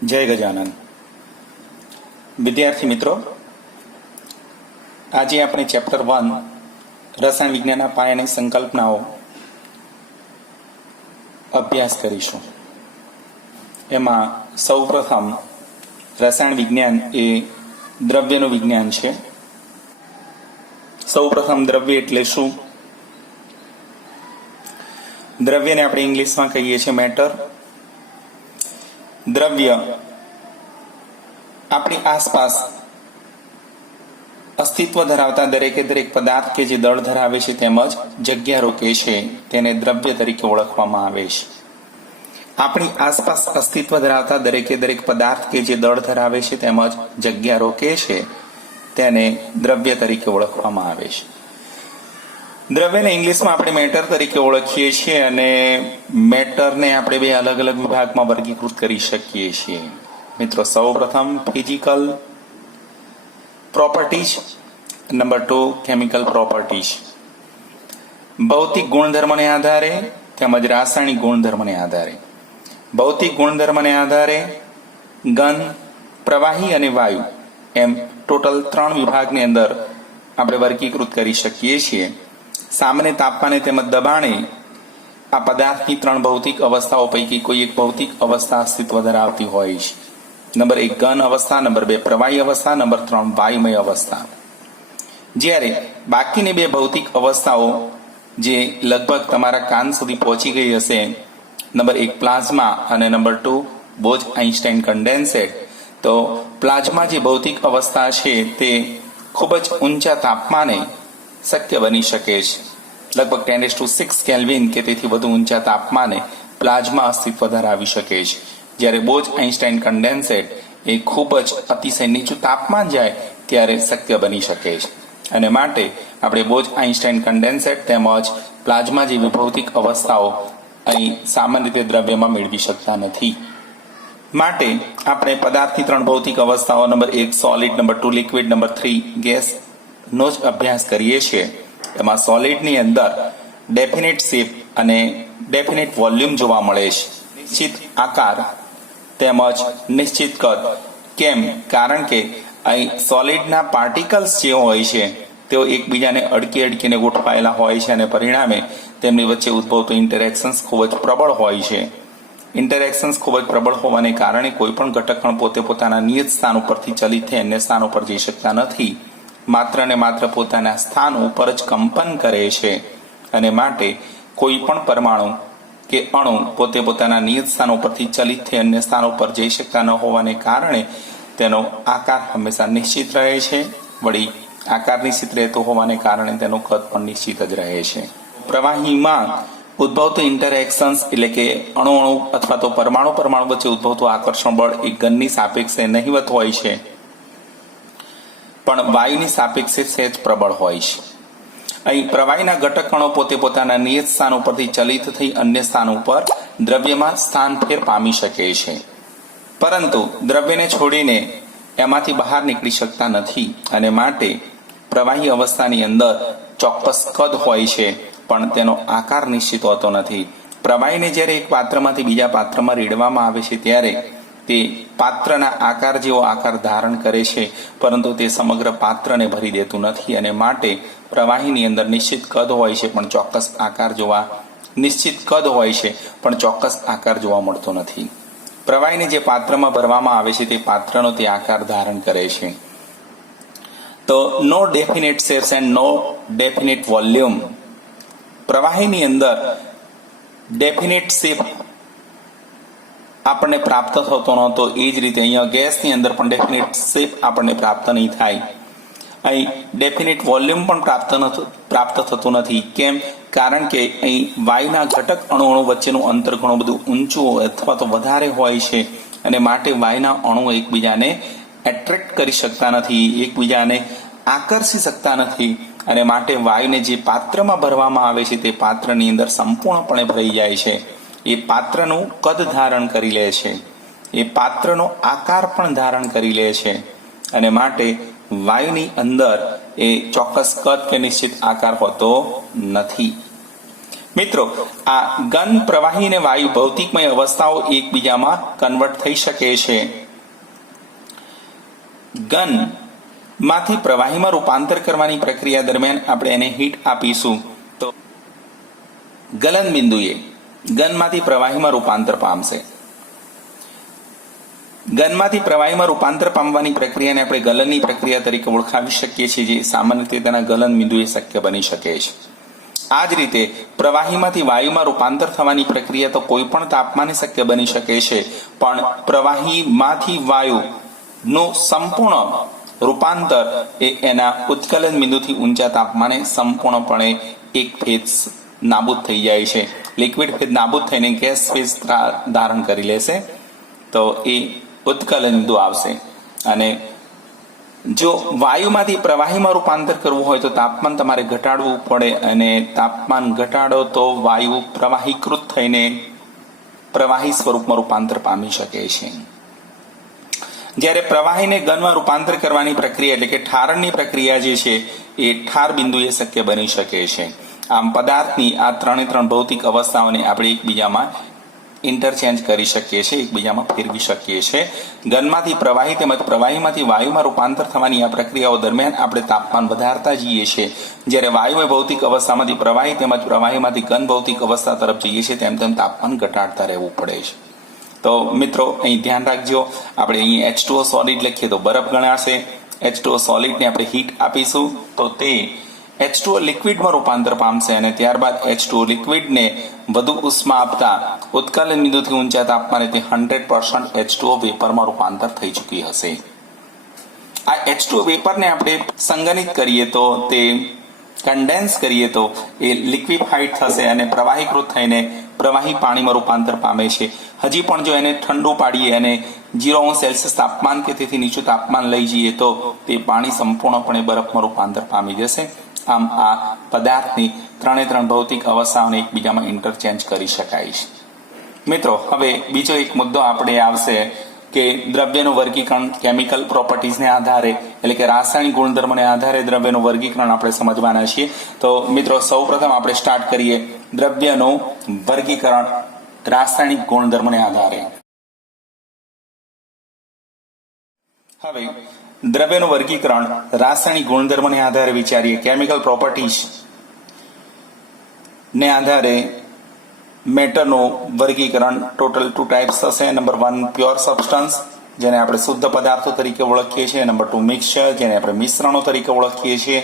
જય ગજાનંદ. વિદ્યાર્થી મિત્રો, આજે આપણે ચેપ્ટર 1 રસાયણ વિજ્ઞાનના પાયાની સંકલ્પનાઓ અભ્યાસ કરીશું. એમાં સૌપ્રથમ રસાયણ વિજ્ઞાન એ દ્રવ્યનું વિજ્ઞાન છે. સૌપ્રથમ દ્રવ્ય એટલે શું? દ્રવ્યને આપણે ઇંગ્લિશમાં કહીએ છીએ મેટર. દ્રવ્ય આપણી આસપાસ અસ્તિત્વ ધરાવતા દરેકે દરેક પદાર્થ કે જે દળ ધરાવે છે તેમજ જગ્યા રોકે છે તેને દ્રવ્ય તરીકે ઓળખવામાં આવે છે. આપણી આસપાસ અસ્તિત્વ ધરાવતા દરેકે દરેક પદાર્થ કે જે દળ ધરાવે છે તેમજ જગ્યા રોકે છે તેને દ્રવ્ય તરીકે ઓળખવામાં આવે છે. દ્રવ્યને ઇંગ્લિશમાં આપણે મેટર તરીકે ઓળખીએ છીએ અને મેટરને આપણે બે અલગ અલગ વિભાગમાં વર્ગીકૃત કરી શકીએ છીએ. મિત્રો, સૌપ્રથમ physical properties, number 2 chemical properties. ભૌતિક ગુણધર્મને આધારે તેમજ રાસાયણિક ગુણધર્મને આધારે. ભૌતિક ગુણધર્મને આધારે ઘન, પ્રવાહી અને વાયુ એમ ટોટલ 3 વિભાગની અંદર આપણે વર્ગીકૃત કરી શકીએ છીએ. સામાન્ય તાપમાને તેમજ દબાણે આ પદાર્થની 3 ભૌતિક અવસ્થાઓ પૈકી કોઈ એક ભૌતિક અવસ્થા અસ્તિત્વ ધરાવતી હોય છે. નંબર 1 ઘન અવસ્થા, નંબર 2 પ્રવાહી અવસ્થા, નંબર 3 વાયુમય અવસ્થા. જ્યારે બાકીની 2 ભૌતિક અવસ્થાઓ જે લગભગ તમારા કાન સુધી પહોંચી ગઈ હશે, નંબર 1 પ્લાઝમા અને નંબર 2 બોઝ-આઇન્સ્ટાઇન કન્ડેન્સેટ. તો પ્લાઝમા જે ભૌતિક અવસ્થા છે તે ખૂબ જ ઊંચા તાપમાને શક્ય બની શકે છે. લગભગ 10⁶ કેલ્વિન કે તેથી વધુ ઊંચા તાપમાને પ્લાઝમા અસ્તિત્વ ધરાવી શકે છે. જ્યારે બોઝ-આઇન્સ્ટાઇન કન્ડેન્સેટ એ ખૂબ જ અતિશય નીચું તાપમાન જાય ત્યારે શક્ય બની શકે છે. અને માટે આપણે બોઝ-આઇન્સ્ટાઇન કન્ડેન્સેટ તેમજ પ્લાઝમા જેવી ભૌતિક અવસ્થાઓ અહીં સામાન્ય રીતે દ્રવ્યમાં મેળવી શકતા નથી. માટે આપણે પદાર્થની 3 ભૌતિક અવસ્થાઓ, number 1 solid, number 2 liquid, number 3 gas નો જ અભ્યાસ કરીએ છીએ. એમાં સોલિડની અંદર ડેફિનેટ શેપ અને ડેફિનેટ વોલ્યુમ જોવા મળે છે. નિશ્ચિત આકાર તેમજ નિશ્ચિત કદ. કેમ? કારણ કે અહીં સોલિડના પાર્ટિકલ્સ જે હોય છે તેઓ એકબીજાને અડકીને ગોઠવાયેલા હોય છે અને પરિણામે તેમની વચ્ચે ઉદ્ભવતું ઇન્ટરેક્શન્સ ખૂબ જ પ્રબળ હોય છે. ઇન્ટરેક્શન્સ ખૂબ જ પ્રબળ હોવાને કારણે કોઈ પણ ઘટકકણ પોતે પોતાના નિયત સ્થાન ઉપરથી ચલિત થઈ અન્ય સ્થાન ઉપર જઈ શકતા નથી. માત્ર ને માત્ર પોતાના સ્થાન ઉપર જ કંપન કરે છે અને માટે કોઈ પણ પરમાણુ કે અણુ પોતે પોતાના નિયત સ્થાન ઉપરથી ચલિત થઈ અન્ય સ્થાન ઉપર જઈ શકતા ન હોવાને કારણે તેનો આકાર હંમેશા નિશ્ચિત રહે છે. વળી આકાર નિશ્ચિત રહેતો હોવાને કારણે તેનું કદ પણ નિશ્ચિત જ રહે છે. પ્રવાહીમાં ઉદ્ભવતું ઇન્ટરેક્શન્સ એટલે કે અણુ અથવા તો પરમાણુ વચ્ચે ઉદ્ભવતું આકર્ષણ બળ એ ઘનની સાપેક્ષે નહિવત હોય છે, પણ વાયુની સાપેક્ષે સહેજ પ્રબળ હોય છે. અહીં પ્રવાહીના ઘટક કણો પોતે પોતાના નિયત સ્થાન ઉપરથી ચલિત થઈ અન્ય સ્થાન ઉપર દ્રવ્યમાં સ્થાન ફેર પામી શકે છે, પરંતુ દ્રવ્યને છોડીને એમાંથી બહાર નીકળી શકતા નથી અને માટે પ્રવાહી અવસ્થાની અંદર ચોક્કસ કદ હોય છે પણ તેનો આકાર નિશ્ચિત હોતો નથી. પ્રવાહીને જ્યારે એક પાત્રમાંથી બીજા પાત્રમાં રેડવામાં આવે છે ત્યારે તે પાત્રના આકાર જેવો આકાર ધારણ કરે છે, પરંતુ તે સમગ્ર પાત્રને ભરી દેતું નથી અને માટે પ્રવાહીની અંદર નિશ્ચિત કદ હોય છે પણ ચોક્કસ આકાર જોવા મળતો નથી. પ્રવાહીને જે પાત્રમાં ભરવામાં આવે છે તે પાત્રનો તે આકાર ધારણ કરે છે. તો no definite shapes and no definite volume. પ્રવાહીની અંદર ડેફિનેટ શેપ આપણને પ્રાપ્ત થતો નહોતો, એ જ રીતે અહીંયા ગેસની અંદર પણ ડેફિનેટ શેપ આપણને પ્રાપ્ત નહીં થાય. અહીં ડેફિનેટ વોલ્યુમ પણ પ્રાપ્ત થતું નથી. કેમ? કારણ કે અહીં વાયુના ઘટક અણુઓ વચ્ચેનું અંતર ઘણું બધું ઊંચું અથવા તો વધારે હોય છે અને માટે વાયુના અણુઓ એકબીજાને એટ્રેક્ટ કરી શકતા નથી, એકબીજાને આકર્ષી શકતા નથી અને માટે વાયુને જે પાત્રમાં ભરવામાં આવે છે તે પાત્રની અંદર સંપૂર્ણપણે ભરાઈ જાય છે. એ પાત્રનું કદ ધારણ કરી લે છે, એ પાત્રનો આકાર પણ ધારણ કરી લે છે અને માટે વાયુની અંદર એ ચોક્કસ કદ કે નિશ્ચિત આકાર હોતો નથી. મિત્રો, આ ઘન, પ્રવાહી અને વાયુ ભૌતિકમય અવસ્થાઓ એકબીજામાં કન્વર્ટ થઈ શકે છે. ઘન માંથી પ્રવાહીમાં રૂપાંતર કરવાની પ્રક્રિયા દરમિયાન આપણે એને હીટ આપીશું તો ગલન બિંદુએ ઘનમાંથી પ્રવાહીમાં રૂપાંતર પામશે. ઘનમાંથી પ્રવાહીમાં રૂપાંતર પામવાની પ્રક્રિયાને આપણે ગલનની પ્રક્રિયા તરીકે ઓળખાવી શકીએ છીએ, જે સામાન્ય રીતે તેના ગલન બિંદુએ શક્ય બની શકે છે. આ જ રીતે પ્રવાહીમાંથી વાયુમાં રૂપાંતર થવાની પ્રક્રિયા તો કોઈ પણ તાપમાને શક્ય બની શકે છે, પણ પ્રવાહીમાંથી વાયુનું સંપૂર્ણ રૂપાંતર એ એના ઉત્કલન બિંદુથી ઊંચા તાપમાને સંપૂર્ણપણે એક ફેઝ નાબૂદ થઈ જાય છે. લિક્વિડ ફેઝ નાબૂદ થઈને ગેસ ફેઝ ધારણ કરી લેશે તો એ ઉત્કલન બિંદુ આવશે. અને જો વાયુમાંથી પ્રવાહીમાં રૂપાંતર કરવું હોય તો તાપમાન તમારે ઘટાડવું પડે, અને તાપમાન ઘટાડો તો વાયુ પ્રવાહીકૃત થઈને પ્રવાહી સ્વરૂપમાં રૂપાંતર પામી શકે છે. જ્યારે પ્રવાહીને ઘનમાં રૂપાંતર કરવાની પ્રક્રિયા એટલે કે ઠારણની પ્રક્રિયા જે છે એ ઠાર બિંદુએ શક્ય બની શકે છે. આમ પદાર્થની આ ત્રણે ત્રણ ભૌતિક અવસ્થાઓને આપણે એકબીજામાં ઇન્ટરચેન્જ કરી શકીએ છીએ, એકબીજામાં ફેરવી શકીએ છીએ. ઘનમાંથી પ્રવાહી તેમજ પ્રવાહીમાંથી વાયુમાં રૂપાંતર થવાની આ પ્રક્રિયાઓ દરમિયાન આપણે તાપમાન વધારતા જઈએ છીએ. જ્યારે વાયુમય ભૌતિક અવસ્થામાંથી પ્રવાહી તેમજ પ્રવાહીમાંથી ઘન ભૌતિક અવસ્થા તરફ જઈએ છીએ તેમ તેમ તાપમાન ઘટાડતા રહેવું પડે છે. તો મિત્રો, અહીં ધ્યાન રાખજો, આપણે અહીં H2O સોલિડ લખીએ તો બરફ ગણાશે. H2O સોલિડને આપણે હીટ આપીશું તો તે H2O લિક્વિડમાં રૂપાંતર પામશે, અને ત્યારબાદ H2O લિક્વિડને વધુ ઉષ્મા આપતા ઉત્કલન બિંદુથી ઊંચા તાપમાને તે 100% H2O વેપરમાં રૂપાંતર થઈ ચૂકી હશે. આ H2O વેપરને આપણે સંગનિત કરીએ તો, તે કન્ડેન્સ કરીએ તો એ લિક્વિફાઈડ થશે અને પ્રવાહીકૃત થઈને પ્રવાહી પાણીમાં રૂપાંતર પામે છે. હજી પણ જો એને ઠંડુ પાડીએ અને 0°C તાપમાન કે તેથી નીચું તાપમાન લઈ જઈએ તો તે પાણી સંપૂર્ણપણે બરફમાં રૂપાંતર પામી જશે. આમ આ પદાર્થની ત્રણે ત્રણ ભૌતિક અવસ્થાઓને એકબીજામાં ઇન્ટરચેન્જ કરી શકાય છે. મિત્રો, હવે બીજો એક મુદ્દો આપણે આવશે કે દ્રવ્યનું વર્ગીકરણ કેમિકલ પ્રોપર્ટીઝને આધારે એટલે કે રાસાયણિક ગુણધર્મને આધારે દ્રવ્યનું વર્ગીકરણ આપણે સમજવાના છીએ. તો મિત્રો, સૌપ્રથમ આપણે સ્ટાર્ટ કરીએ દ્રવ્યનું વર્ગીકરણ રાસાયણિક ગુણધર્મને આધારે. હવે દ્રવ્યનું વર્ગીકરણ રાસાયણિક ગુણધર્મને આધારે વિચારીએ. કેમિકલ પ્રોપર્ટીઝ ને આધારે મેટરનું વર્ગીકરણ ટોટલ 2 ટાઈપ્સ થશે. નંબર 1 પ્યોર સબસ્ટન્સ, જેને આપણે શુદ્ધ પદાર્થો તરીકે ઓળખીએ છીએ. નંબર 2 મિક્સચર, જેને આપણે મિશ્રણો તરીકે ઓળખીએ છીએ.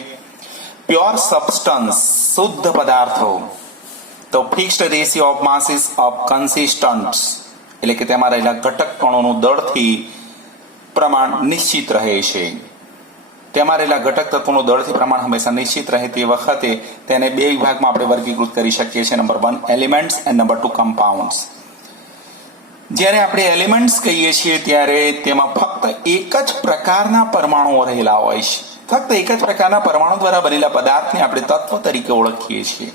પ્યોર સબસ્ટન્સ, શુદ્ધ પદાર્થો, તો fixed ratio of masses of constituents એટલે કે તેમાં રહેલા ઘટક કણોનું દળથી પ્રમાણ નિશ્ચિત રહે છે. તેમાં રહેલા ઘટક તત્વોનું દળથી પ્રમાણ હંમેશા નિશ્ચિત રહે તે વખતે તેને બે વિભાગમાં આપણે વર્ગીકૃત કરી શકીએ છીએ. Number 1 elements and number 2 compounds. જ્યારે આપણે એલિમેન્ટ્સ કહીએ છીએ ત્યારે તેમાં ફક્ત એક જ પ્રકારના પરમાણુઓ રહેલા હોય છે. ફક્ત એક જ પ્રકારના પરમાણુ દ્વારા બનેલા પદાર્થને આપણે તત્વ તરીકે ઓળખીએ છીએ.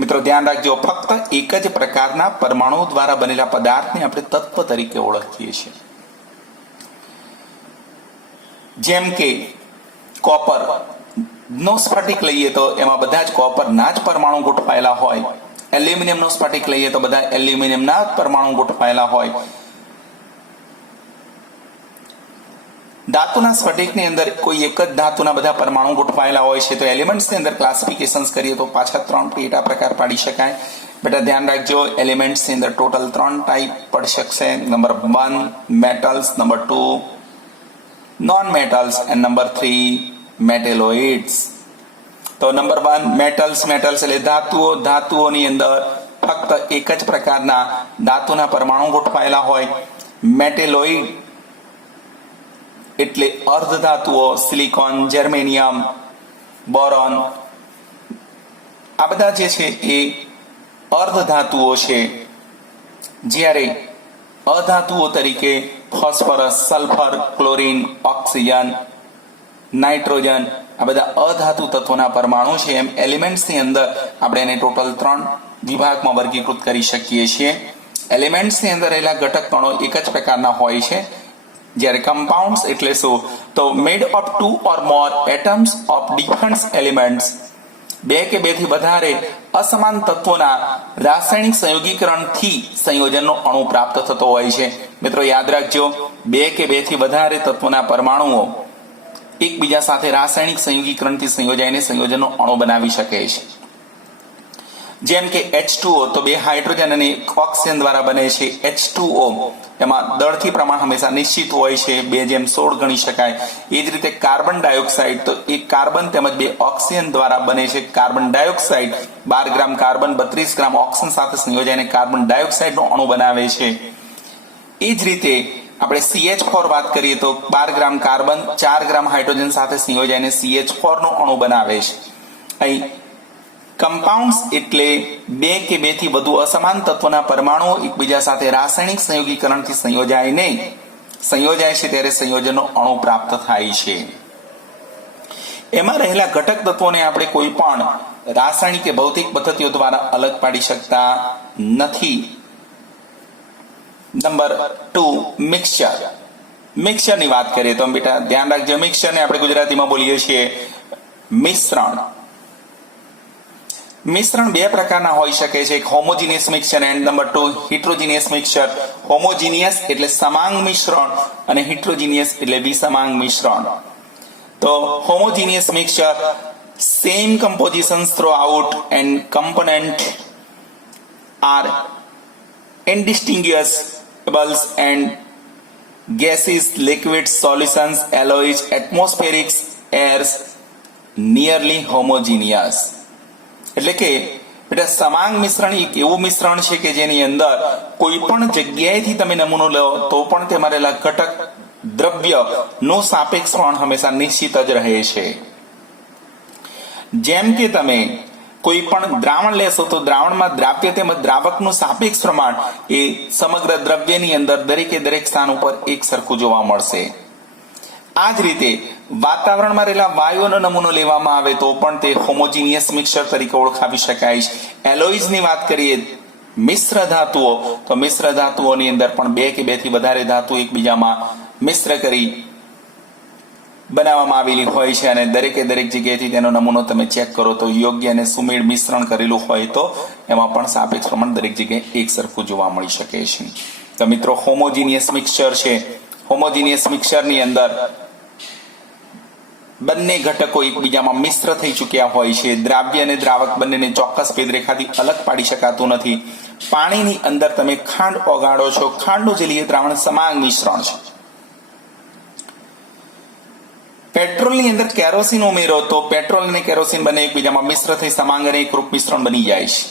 મિત્રો, ધ્યાન રાખજો, ફક્ત એક જ પ્રકારના પરમાણુ દ્વારા બનેલા પદાર્થને આપણે તત્વ તરીકે ઓળખીએ છીએ. જેમ કે કોપર નો સ્ફટિક લઈએ તો એમાં બધા જ કોપરના જ પરમાણુ ગોઠવાયેલા હોય. એલ્યુમિનિયમ નો સ્ફટિક લઈએ તો બધા એલ્યુમિનિયમના જ પરમાણુ ગોઠવાયેલા હોય. ધાતુના સ્ફટિકની અંદર કોઈ એક જ ધાતુના બધા પરમાણુ ગોઠવાયેલા હોય છે. તો એલિમેન્ટ્સની અંદર ક્લાસિફિકેશન્સ કરીએ તો પાછા 3 પેટા પ્રકાર પાડી શકાય. બેટા ધ્યાન રાખજો, એલિમેન્ટ્સની અંદર ટોટલ 3 ટાઈપ પડી શકશે. Number 1 metals, number 2 non metals and number 3 મેટેલોઇડ્સ. તો નંબર 1 મેટલ્સ એટલે ધાતુઓની અંદર ફક્ત એક જ પ્રકારના ધાતુના પરમાણુ ગોઠવાયેલા હોય. મેટેલોઇડ એટલે અર્ધ ધાતુઓ, સિલિકોન, જર્મેનિયમ, બોરોન, આ બધા જે છે એ અર્ધ ધાતુઓ છે. જ્યારે અધાતુઓ તરીકે phosphorus, sulphur, chlorine, oxygen, nitrogen, આ બધા અધાતુ તત્વોના પરમાણુ છે. એમ એલિમેન્ટ્સની અંદર આપણે એને ટોટલ 3 વિભાગમાં વર્ગીકૃત કરી શકીએ છીએ. એલિમેન્ટ્સની અંદર રહેલા ઘટક કણો એક જ પ્રકારના હોય છે. જ્યારે કમ્પાઉન્ડ્સ એટલે શું? તો made of 2 or more atoms of different elements બે કે બેથી વધારે અસમાન તત્વોના રાસાયણિક સંયોગીકરણથી સંયોજનનો અણુ પ્રાપ્ત થતો હોય છે. મિત્રો યાદ રાખજો, બે કે બેથી વધારે તત્વોના પરમાણુઓ એકબીજા સાથે રાસાયણિક સંયોગીકરણથી સંયોજાઈને સંયોજનનો અણુ બનાવી શકે છે. જેમ કે H2O તો બે હાઇડ્રોજન અને એક ઓક્સિજન દ્વારા બને છે. H2O એમાં દળથી પ્રમાણ હંમેશા નિશ્ચિત હોય છે, 2:16 ગણી શકાય. એ જ રીતે કાર્બન ડાયોક્સાઇડ તો એક કાર્બન તેમજ બે ઓક્સિજન દ્વારા બને છે. કાર્બન ડાયોક્સાઇડ 12 ગ્રામ કાર્બન 32 ગ્રામ ઓક્સિજન સાથે સંયોજાઈને કાર્બન ડાયોક્સાઇડનો અણુ બનાવે છે. એ જ રીતે આપણે CH4 વાત કરીએ તો 12 ગ્રામ કાર્બન 4 ગ્રામ હાઇડ્રોજન સાથે સંયોજાઈને CH4 નો અણુ બનાવે છે. અહીં કમ્પાઉન્ડ્સ એટલે બે કે બેથી વધુ અસમાન તત્વોના પરમાણુઓ એકબીજા સાથે રાસાયણિક સંયોગીકરણથી સંયોજાય છે ત્યારે સંયોજનનો અણુ પ્રાપ્ત થાય છે. એમાં રહેલા ઘટક તત્વોને આપણે કોઈ પણ રાસાયણિક કે ભૌતિક પદ્ધતિઓ દ્વારા અલગ પાડી શકતા નથી. નંબર 2 મિક્સચરની વાત કરીએ તો બેટા ધ્યાન રાખજો, મિક્સચરને આપણે ગુજરાતીમાં બોલીએ છીએ મિશ્રણ. મિશ્રણ બે પ્રકારના હોઈ શકે છે, એક homogeneous mixture and number 2 heterogeneous mixture. Homogeneous એટલે સમાંગ મિશ્રણ અને હિટ્રોજીનિયસ એટલે વિસમાંગ મિશ્રણ. તો homogeneous mixture same compositions throughout and component are indistinguishable and gases, liquids, solutions, alloys, atmospheric airs nearly homogeneous. એટલે કે બેટા સમાંગ મિશ્રણ એક એવું મિશ્રણ છે કે જેની અંદર કોઈ પણ જગ્યાએથી તમે નમૂનો લો તો પણ તેમાં રહેલા ઘટક દ્રવ્ય નો સાપેક્ષ પ્રમાણ હંમેશા નિશ્ચિત જ રહે છે. જેમ કે તમે કોઈ પણ દ્રાવણ લેશો તો દ્રાવણમાં દ્રાવ્ય તેમજ દ્રાવકનું સાપેક્ષ પ્રમાણ એ સમગ્ર દ્રવ્યની અંદર દરેકે દરેક સ્થાન ઉપર એક સરખું જોવા મળશે. આ જ રીતે વાતાવરણમાં રહેલા વાયુઓનો નમૂનો લેવામાં આવે તો પણ તે હોમોજીનિયસ મિક્સચર તરીકે ઓળખાવી શકાય છે. એલોઇઝની વાત કરીએ મિશ્ર ધાતુઓ તો મિશ્ર ધાતુઓની અંદર પણ બે કે બેથી વધારે ધાતુ એકબીજામાં મિશ્ર કરી બનાવવામાં આવેલી હોય છે અને દરેકે દરેક જગ્યાએથી તેનો નમૂનો તમે ચેક કરો તો યોગ્ય અને સુમેળ મિશ્રણ કરેલું હોય તો એમાં પણ સાપેક્ષ પ્રમાણ દરેક જગ્યાએ એક સરખું જોવા મળી શકે છે. તો મિત્રો હોમોજીનિયસ મિક્સચર છે. હોમોજીનિયસ મિક્સચરની અંદર બંને ઘટકો એકબીજામાં મિશ્ર થઈ ચૂક્યા હોય છે. દ્રાવ્ય અને દ્રાવક બંનેને ચોક્કસ ભેદરેખાથી અલગ પાડી શકાતું નથી. પાણીની અંદર તમે ખાંડ ઓગાળો છો, ખાંડનું જલીય દ્રાવણ સમાંગ મિશ્રણ છે. પેટ્રોલની અંદર કેરોસીન ઉમેરો તો પેટ્રોલ અને કેરોસીન બંને એકબીજામાં મિશ્ર થઈ સમાંગ અને એકરૂપ મિશ્રણ બની જાય છે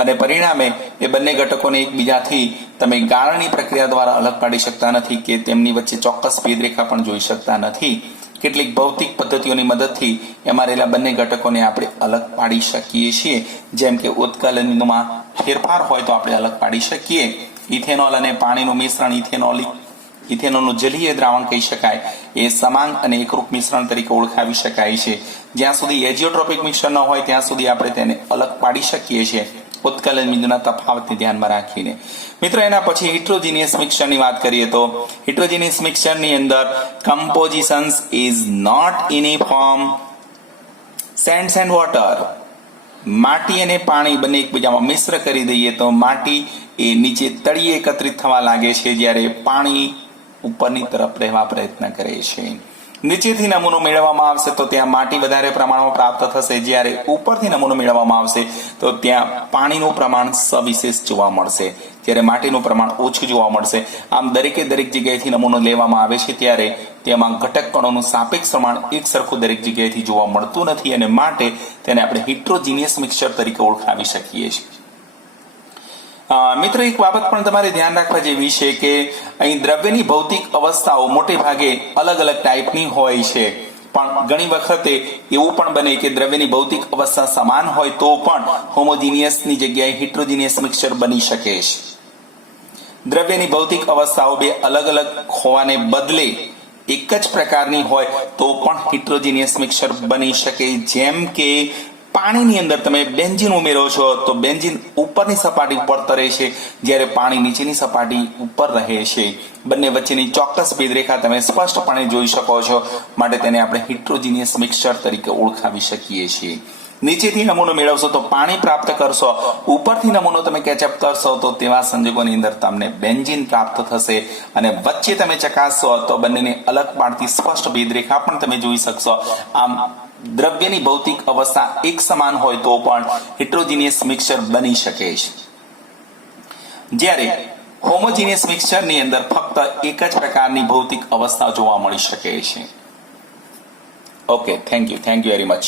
અને પરિણામે એ બંને ઘટકોને એકબીજાથી તમે ગાળણની પ્રક્રિયા દ્વારા અલગ પાડી શકતા નથી કે તેમની વચ્ચે ચોક્કસ ભેદરેખા પણ જોઈ શકતા નથી. કેટલીક ભૌતિક પદ્ધતિઓની મદદથી એમાં રહેલા બંને ઘટકોને આપણે અલગ પાડી શકીએ છીએ. જેમ કે ઉત્કલનમાં ફેરફાર હોય તો આપણે અલગ પાડી શકીએ. ઇથેનોલ અને પાણીનું મિશ્રણ ઇથેનોલનું જલીય દ્રાવણ કહી શકાય. એ સમાંગ અને એકરૂપ મિશ્રણ તરીકે ઓળખાવી શકાય છે. જ્યાં સુધી એજીઓટ્રોપિક મિશ્રણ ન હોય ત્યાં સુધી આપણે તેને અલગ પાડી શકીએ છીએ ઉત્કલન બિંદુના તફાવતને ધ્યાનમાં રાખીને. મિત્રો એના પછી હિટ્રોજીનિયસ મિક્સચરની વાત કરીએ તો હિટ્રોજીનિયસ મિક્સચરની અંદર compositions is not uniform. Sands and water, માટી અને પાણી બંને એકબીજામાં મિશ્ર કરી દઈએ તો માટી એ નીચે તળિયે એકત્રિત થવા લાગે છે જ્યારે પાણી ઉપરની તરફ રહેવા પ્રયત્ન કરે છે. નીચેથી નમૂનો મેળવવામાં આવશે તો ત્યાં માટી વધારે પ્રમાણમાં પ્રાપ્ત થશે, જ્યારે ઉપરથી નમૂનો મેળવવામાં આવશે તો ત્યાં પાણીનું પ્રમાણ સવિશેષ જોવા મળશે, ત્યારે માટીનું પ્રમાણ ઓછું જોવા મળશે. આમ દરેકે દરેક જગ્યાએથી નમૂનો લેવામાં આવે છે ત્યારે તેમાં ઘટક કણોનું સાપેક્ષ પ્રમાણ એક સરખું દરેક જગ્યાએથી જોવા મળતું નથી અને માટે તેને આપણે હિટ્રોજીનિયસ મિક્સચર તરીકે ઓળખાવી શકીએ છીએ. મિત્રો એક બાબત પણ તમારે ધ્યાન રાખવા જેવી છે કે અહીં દ્રવ્યની ભૌતિક અવસ્થાઓ મોટે ભાગે અલગ અલગ ટાઈપની હોય છે, પણ ઘણી વખતે એવું પણ બને કે દ્રવ્યની ભૌતિક અવસ્થા સમાન હોય તો પણ હોમોજીનિયસની જગ્યાએ હિટ્રોજીનિયસ મિક્સચર બની શકે છે. દ્રવ્યની ભૌતિક અવસ્થાઓ બે અલગ અલગ હોવાને બદલે એક જ પ્રકારની હોય તો પણ હિટ્રોજીનિયસ મિક્સચર બની શકે. જેમ કે પાણીની અંદર તમે બેન્ઝીન ઉમેરો છો તો બેન્ઝીન ઉપરની સપાટી ઉપર તરે છે, જ્યારે પાણી નીચેની સપાટી ઉપર રહે છે. બંને વચ્ચેની ચોક્કસ ભેદરેખા તમે સ્પષ્ટપણે જોઈ શકો છો, માટે તેને આપણે હિટ્રોજીનિયસ મિક્સચર તરીકે ઓળખાવી શકીએ છીએ. નીચેથી નમૂનો મેળવશો તો પાણી પ્રાપ્ત કરશો, ઉપરથી નમૂનો તમે કેચઅપ કરશો તો તેવા સંજોગોની અંદર તમને બેન્ઝીન પ્રાપ્ત થશે, અને વચ્ચે તમે ચકાસશો તો બંનેને અલગ પાડતી સ્પષ્ટ ભેદરેખા પણ તમે જોઈ શકશો. આમ દ્રવ્યની ભૌતિક અવસ્થા એક સમાન હોય તો પણ હિટ્રોજીનિયસ મિક્સચર બની શકે છે, જ્યારે હોમોજીનિયસ મિક્સચરની અંદર ફક્ત એક જ પ્રકારની ભૌતિક અવસ્થા જોવા મળી શકે છે. Okay, thank you very much.